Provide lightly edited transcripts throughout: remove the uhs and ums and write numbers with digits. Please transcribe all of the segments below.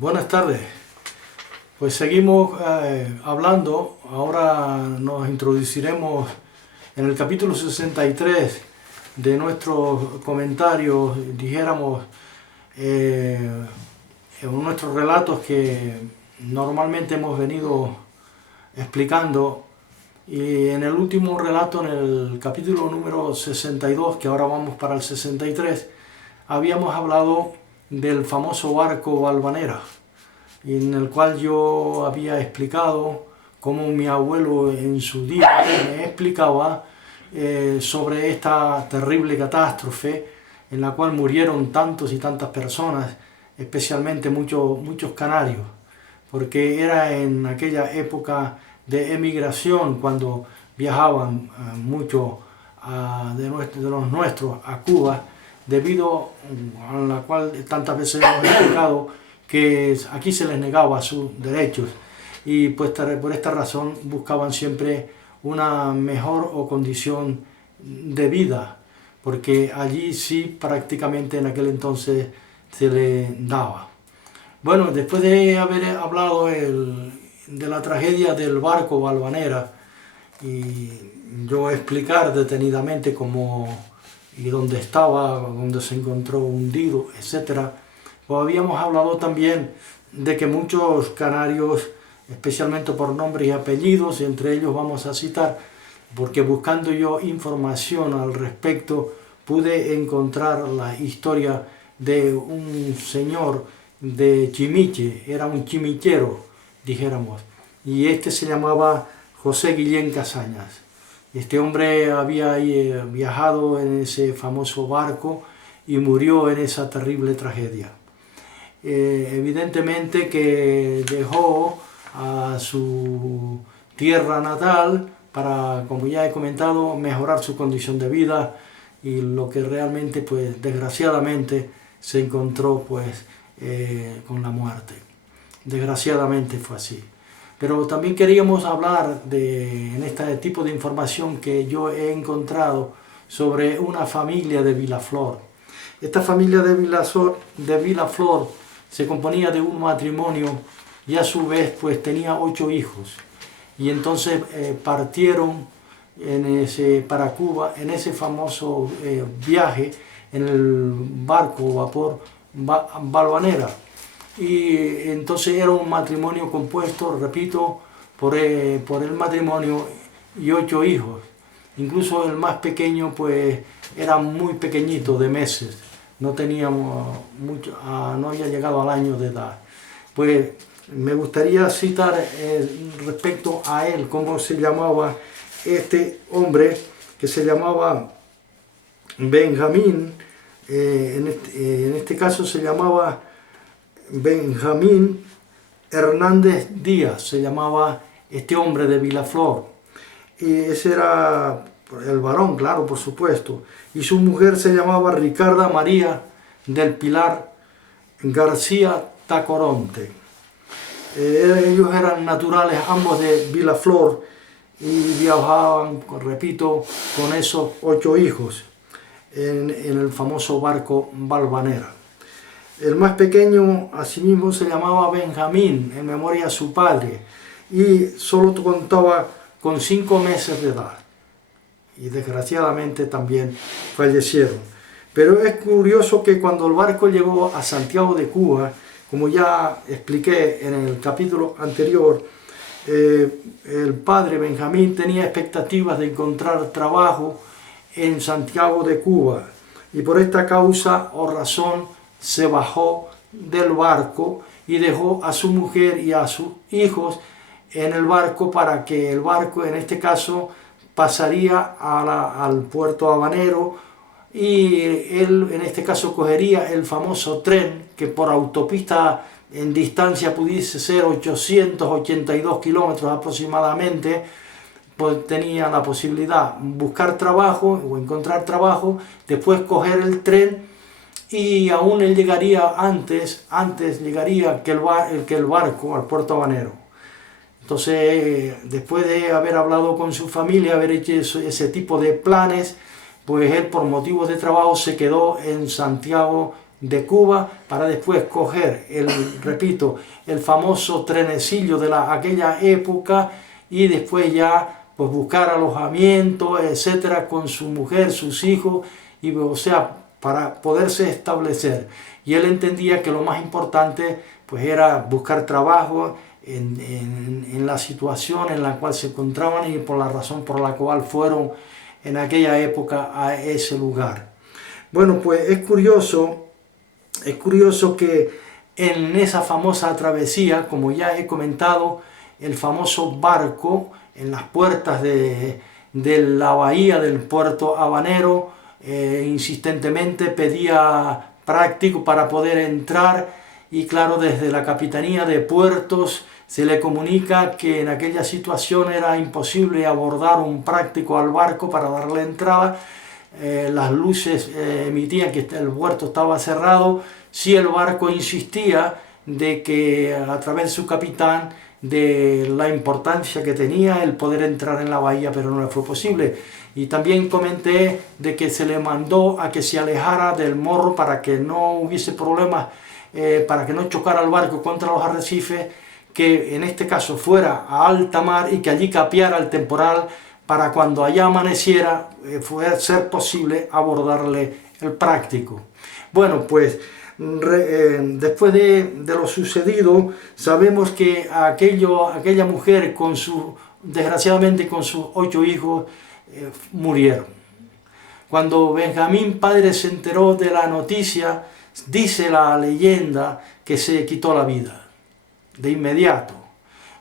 Buenas tardes. Pues seguimos hablando. Ahora nos introduciremos en el capítulo 63 de nuestros comentarios, dijéramos, en nuestros relatos que normalmente hemos venido explicando. Y en el último relato, en el capítulo número 62, que ahora vamos para el 63, habíamos hablado del famoso barco Valvanera, en el cual yo había explicado cómo mi abuelo en su día me explicaba sobre esta terrible catástrofe en la cual murieron tantos y tantas personas, especialmente muchos canarios, porque era en aquella época de emigración cuando viajaban muchos de los nuestros a Cuba, debido a la cual tantas veces hemos explicado que aquí se les negaba sus derechos y pues por esta razón buscaban siempre una mejor condición de vida, porque allí sí prácticamente en aquel entonces se les daba. Bueno, después de haber hablado de la tragedia del barco Valvanera y yo explicar detenidamente cómo y dónde estaba, dónde se encontró hundido, etc., pues habíamos hablado también de que muchos canarios, especialmente por nombres y apellidos, entre ellos vamos a citar, porque buscando yo información al respecto pude encontrar la historia de un señor de Chimiche, era un chimichero, dijéramos, y este se llamaba José Guillén Casañas. Este hombre había viajado en ese famoso barco y murió en esa terrible tragedia. Evidentemente que dejó a su tierra natal para, como ya he comentado, mejorar su condición de vida, y lo que realmente, pues desgraciadamente, se encontró pues con la muerte. Desgraciadamente fue así. Pero también queríamos hablar en este tipo de información que yo he encontrado sobre una familia de Vilaflor. Esta familia de Vilaflor se componía de un matrimonio y a su vez pues tenía 8 hijos. Y entonces partieron para Cuba en ese famoso viaje en el barco vapor Valvanera. Y entonces era un matrimonio compuesto, repito, por el matrimonio y 8 hijos. Incluso el más pequeño pues era muy pequeñito, de meses, no teníamos mucho, no había llegado al año de edad. Pues me gustaría citar respecto a él, cómo se llamaba este hombre, que se llamaba Benjamín, en este caso se llamaba Benjamín Hernández Díaz, se llamaba este hombre de Vilaflor, y ese era el varón, claro, por supuesto, y su mujer se llamaba Ricarda María del Pilar García Tacoronte. Ellos eran naturales ambos de Vilaflor y viajaban, repito, con esos 8 hijos en el famoso barco Valvanera. El más pequeño, asimismo, se llamaba Benjamín, en memoria a su padre, y solo contaba con 5 meses de edad. Y desgraciadamente también fallecieron. Pero es curioso que cuando el barco llegó a Santiago de Cuba, como ya expliqué en el capítulo anterior, el padre Benjamín tenía expectativas de encontrar trabajo en Santiago de Cuba, y por esta causa o razón se bajó del barco y dejó a su mujer y a sus hijos en el barco, para que el barco, en este caso, pasaría al puerto habanero, y él en este caso cogería el famoso tren que por autopista en distancia pudiese ser 882 kilómetros aproximadamente. Pues tenía la posibilidad de buscar trabajo o encontrar trabajo, después coger el tren, y aún él llegaría antes llegaría que el barco al puerto habanero. Entonces, después de haber hablado con su familia, haber hecho ese tipo de planes, pues él por motivos de trabajo se quedó en Santiago de Cuba para después coger repito, el famoso trenecillo de aquella época y después ya pues buscar alojamiento, etcétera, con su mujer, sus hijos, y o sea, para poderse establecer. Y él entendía que lo más importante pues era buscar trabajo en la situación en la cual se encontraban y por la razón por la cual fueron en aquella época a ese lugar. Bueno, pues es curioso que en esa famosa travesía, como ya he comentado, el famoso barco en las puertas de la bahía del puerto habanero insistentemente pedía práctico para poder entrar, y claro, desde la Capitanía de Puertos se le comunica que en aquella situación era imposible abordar un práctico al barco para darle entrada. Las luces emitían que el puerto estaba cerrado. Si el barco insistía de que a través de su capitán de la importancia que tenía el poder entrar en la bahía, pero no le fue posible. Y también comenté de que se le mandó a que se alejara del morro para que no hubiese problemas, para que no chocara el barco contra los arrecifes, que en este caso fuera a alta mar y que allí capeara el temporal para cuando allá amaneciera fuera ser posible abordarle el práctico. Bueno, pues después de lo sucedido, sabemos que aquella mujer desgraciadamente con sus 8 hijos murieron. Cuando Benjamín padre se enteró de la noticia, dice la leyenda que se quitó la vida de inmediato.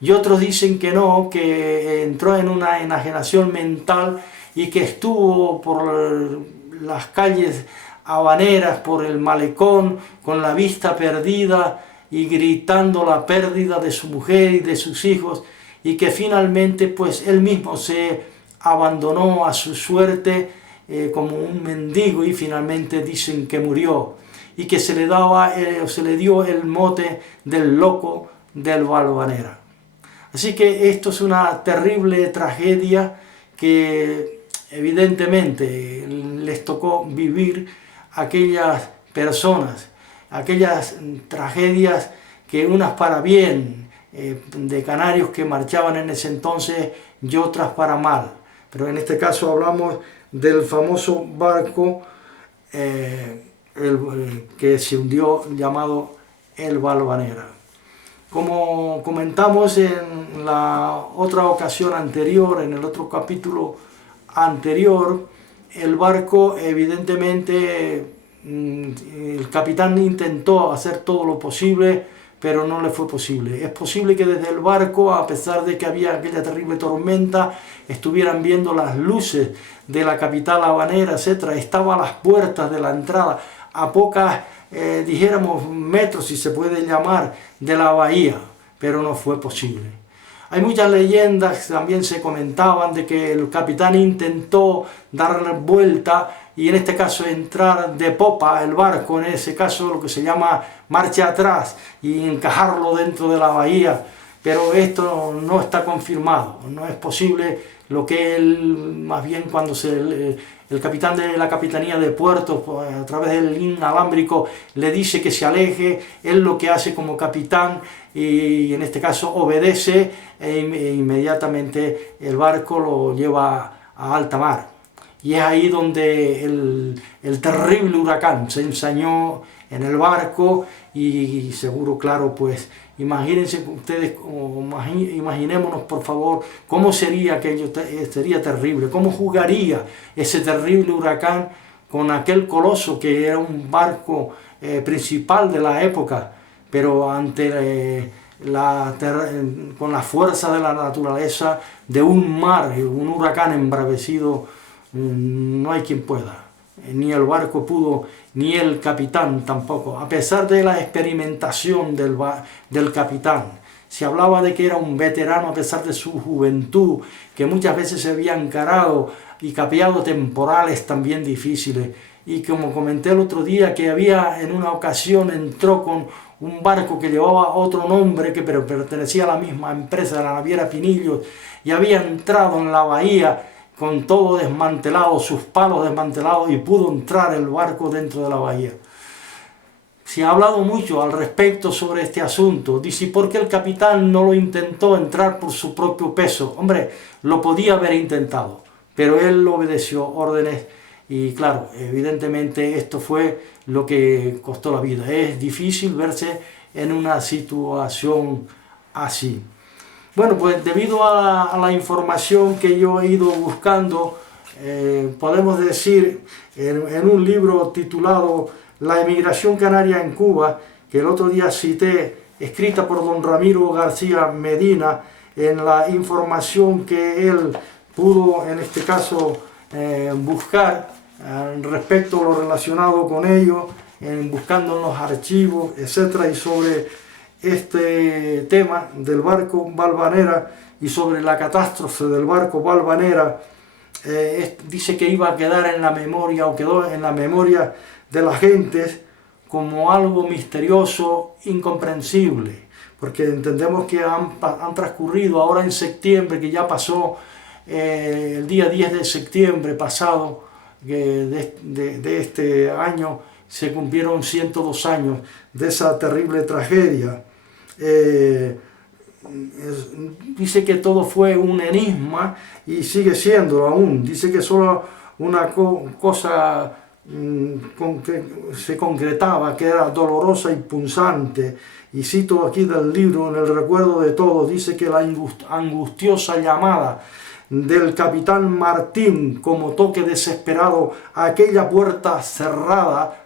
Y otros dicen que no, que entró en una enajenación mental y que estuvo por las calles habaneras, por el malecón, con la vista perdida y gritando la pérdida de su mujer y de sus hijos, y que finalmente pues él mismo se abandonó a su suerte como un mendigo, y finalmente dicen que murió, y que se le dio el mote del loco del Valvanera. Así que esto es una terrible tragedia que evidentemente les tocó vivir a aquellas personas, aquellas tragedias que unas para bien, de canarios que marchaban en ese entonces y otras para mal. Pero en este caso hablamos del famoso barco que se hundió llamado el Valvanera. Como comentamos en la otra ocasión anterior, en el otro capítulo anterior, el barco evidentemente el capitán intentó hacer todo lo posible, pero no le fue posible. Es posible que desde el barco, a pesar de que había aquella terrible tormenta, estuvieran viendo las luces de la capital habanera, etc. Estaba a las puertas de la entrada, a pocas dijéramos metros, si se puede llamar, de la bahía, pero no fue posible. Hay muchas leyendas, también se comentaban de que el capitán intentó darle vuelta y en este caso entrar de popa el barco, en ese caso lo que se llama marcha atrás, y encajarlo dentro de la bahía, pero esto no está confirmado, no es posible. Lo que él, más bien cuando el capitán de la Capitanía de Puertos, a través del inalámbrico, le dice que se aleje, él lo que hace como capitán, y en este caso obedece, e inmediatamente el barco lo lleva a alta mar. Y es ahí donde el terrible huracán se ensañó en el barco, y seguro, claro, pues imagínense ustedes, imaginémonos por favor cómo sería aquello, sería terrible, cómo jugaría ese terrible huracán con aquel coloso que era un barco principal de la época, pero ante con la fuerza de la naturaleza, de un mar, un huracán embravecido, no hay quien pueda. Ni el barco pudo, ni el capitán tampoco, a pesar de la experimentación del capitán. Se hablaba de que era un veterano a pesar de su juventud, que muchas veces se había encarado y capeado temporales también difíciles. Y como comenté el otro día, que en una ocasión entró con un barco que llevaba otro nombre, pero pertenecía a la misma empresa, la naviera Pinillos, y había entrado en la bahía con todo desmantelado, sus palos desmantelados, y pudo entrar el barco dentro de la bahía. se ha hablado mucho al respecto sobre este asunto. Dice, ¿por qué el capitán no lo intentó entrar por su propio peso? Hombre, lo podía haber intentado, pero él obedeció órdenes y claro, evidentemente esto fue lo que costó la vida. Es difícil verse en una situación así. Bueno, pues debido a la información que yo he ido buscando, podemos decir en un libro titulado La emigración canaria en Cuba, que el otro día cité, escrita por don Ramiro García Medina, en la información que él pudo, en este caso, buscar respecto a lo relacionado con ello, buscando en los archivos, etcétera, y sobre este tema del barco Valvanera y sobre la catástrofe del barco Valvanera, dice que iba a quedar en la memoria, o quedó en la memoria de las gentes como algo misterioso, incomprensible, porque entendemos que han transcurrido ahora en septiembre, que ya pasó el día 10 de septiembre pasado de este año, se cumplieron 102 años de esa terrible tragedia. Dice que todo fue un enigma y sigue siendo aún. Dice que solo una cosa se concretaba, que era dolorosa y punzante. Y cito aquí del libro, en el recuerdo de todos, dice que la angustiosa llamada del capitán Martín como toque desesperado a aquella puerta cerrada,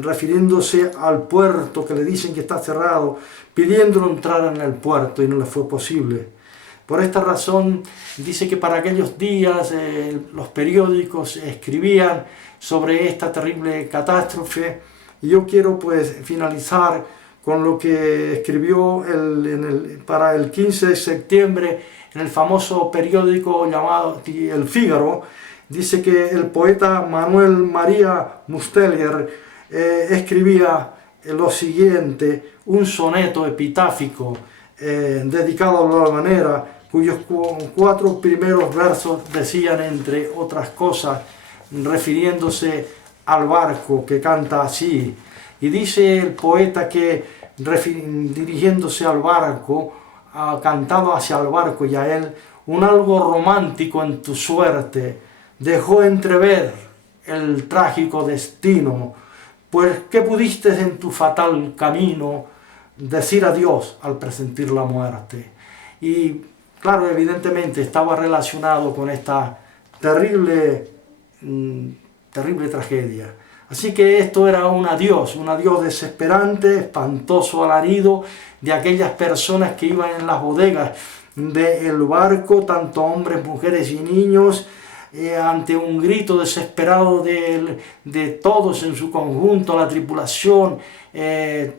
refiriéndose al puerto, que le dicen que está cerrado, pidiéndolo entrar en el puerto, y no le fue posible. Por esta razón dice que para aquellos días los periódicos escribían sobre esta terrible catástrofe, y yo quiero pues finalizar con lo que escribió para el 15 de septiembre en el famoso periódico llamado El Fígaro. Dice que el poeta Manuel María Musteler escribía lo siguiente, un soneto epitáfico dedicado a la Valvanera, cuyos 4 primeros versos decían, entre otras cosas, refiriéndose al barco, que canta así. Y dice el poeta que, dirigiéndose al barco, ha cantado hacia el barco y a él, un algo romántico en tu suerte dejó entrever el trágico destino, pues ¿qué pudiste en tu fatal camino decir adiós al presentir la muerte? Y claro, evidentemente estaba relacionado con esta terrible tragedia. Así que esto era un adiós desesperante, espantoso alarido de aquellas personas que iban en las bodegas del barco, tanto hombres, mujeres y niños, ante un grito desesperado de todos en su conjunto, la tripulación, el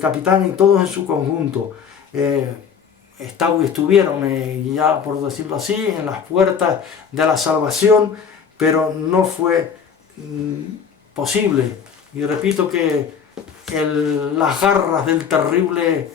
capitán y todos en su conjunto. Estuvieron, ya por decirlo así, en las puertas de la salvación, pero no fue posible. Y repito que las garras del terrible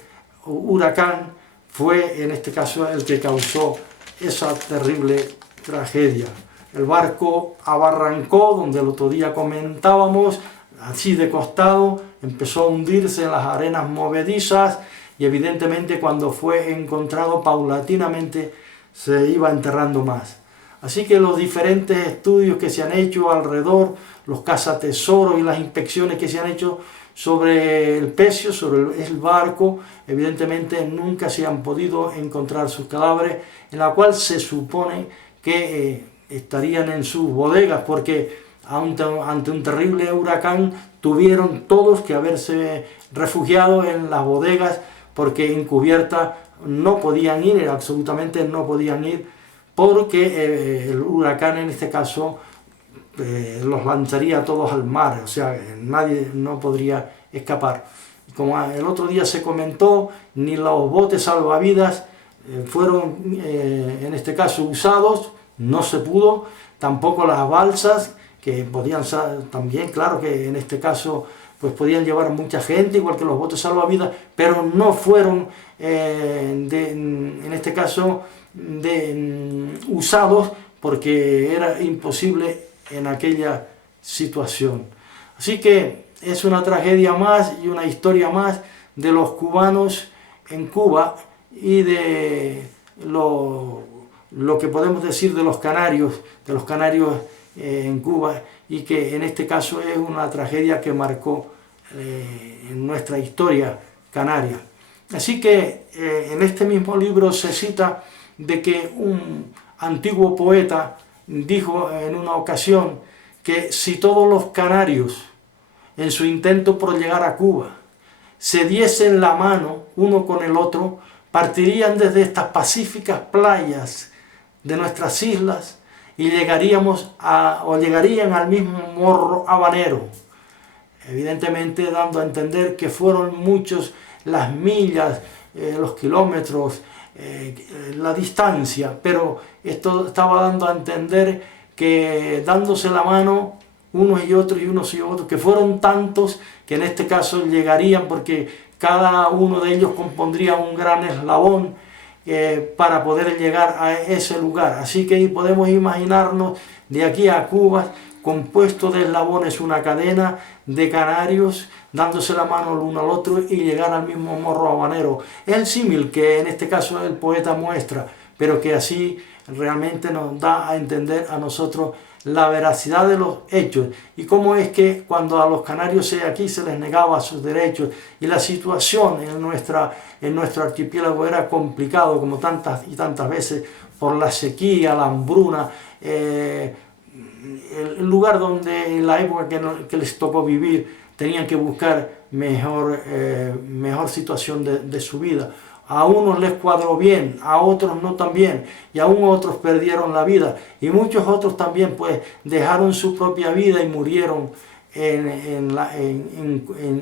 huracán fue en este caso el que causó esa terrible tragedia. El barco abarrancó, donde el otro día comentábamos, así de costado, empezó a hundirse en las arenas movedizas, y evidentemente cuando fue encontrado paulatinamente se iba enterrando más. Así que los diferentes estudios que se han hecho alrededor, los cazatesoros y las inspecciones que se han hecho sobre el pecio, sobre el barco, evidentemente nunca se han podido encontrar sus cadáveres, en la cual se supone que estarían en sus bodegas, porque ante un terrible huracán tuvieron todos que haberse refugiado en las bodegas, porque en cubierta no podían ir, absolutamente no podían ir, porque el huracán en este caso los lanzaría a todos al mar, o sea, nadie no podría escapar. Como el otro día se comentó, ni los botes salvavidas fueron en este caso usados, no se pudo, tampoco las balsas, que podían también, claro que en este caso pues podían llevar mucha gente, igual que los botes salvavidas, pero no fueron en este caso usados, porque era imposible en aquella situación. Así que es una tragedia más y una historia más de los cubanos en Cuba y de lo que podemos decir de los canarios en Cuba, y que en este caso es una tragedia que marcó en nuestra historia canaria. Así que en este mismo libro se cita de que un antiguo poeta dijo en una ocasión que si todos los canarios en su intento por llegar a Cuba se diesen la mano uno con el otro, partirían desde estas pacíficas playas de nuestras islas y llegarían al mismo morro habanero, evidentemente dando a entender que fueron muchos las millas, los kilómetros, la distancia, pero esto estaba dando a entender que dándose la mano unos y otros, que fueron tantos que en este caso llegarían, porque cada uno de ellos compondría un gran eslabón para poder llegar a ese lugar. Así que podemos imaginarnos de aquí a Cuba compuesto de eslabones, una cadena de canarios dándose la mano el uno al otro y llegar al mismo morro habanero. Es el símil que en este caso el poeta muestra, pero que así realmente nos da a entender a nosotros la veracidad de los hechos y cómo es que cuando a los canarios aquí se les negaba sus derechos y la situación en nuestro archipiélago era complicado como tantas y tantas veces por la sequía, la hambruna, el lugar donde en la época que les tocó vivir tenían que buscar mejor situación de su vida. A unos les cuadró bien, a otros no tan bien, y aún otros perdieron la vida, y muchos otros también pues dejaron su propia vida y murieron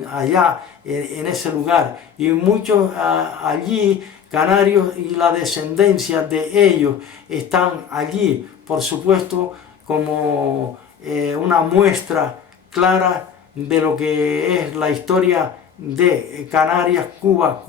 allá, en ese lugar. Y muchos allí, canarios y la descendencia de ellos están allí, por supuesto, como una muestra clara de lo que es la historia de Canarias, Cuba,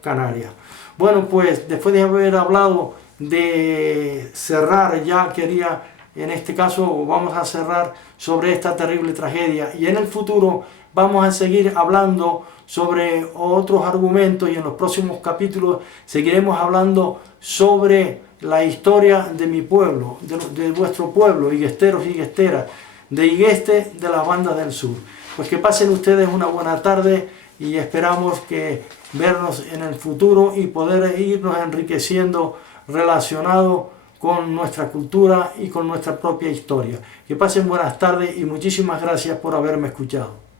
Canarias. Bueno, pues después de haber hablado de cerrar, ya quería, en este caso vamos a cerrar sobre esta terrible tragedia, y en el futuro vamos a seguir hablando sobre otros argumentos, y en los próximos capítulos seguiremos hablando sobre la historia de mi pueblo, de vuestro pueblo, higuesteros y higuesteras, de Higueste, de las Bandas del Sur. Pues que pasen ustedes una buena tarde y esperamos que vernos en el futuro y poder irnos enriqueciendo relacionado con nuestra cultura y con nuestra propia historia. Que pasen buenas tardes y muchísimas gracias por haberme escuchado.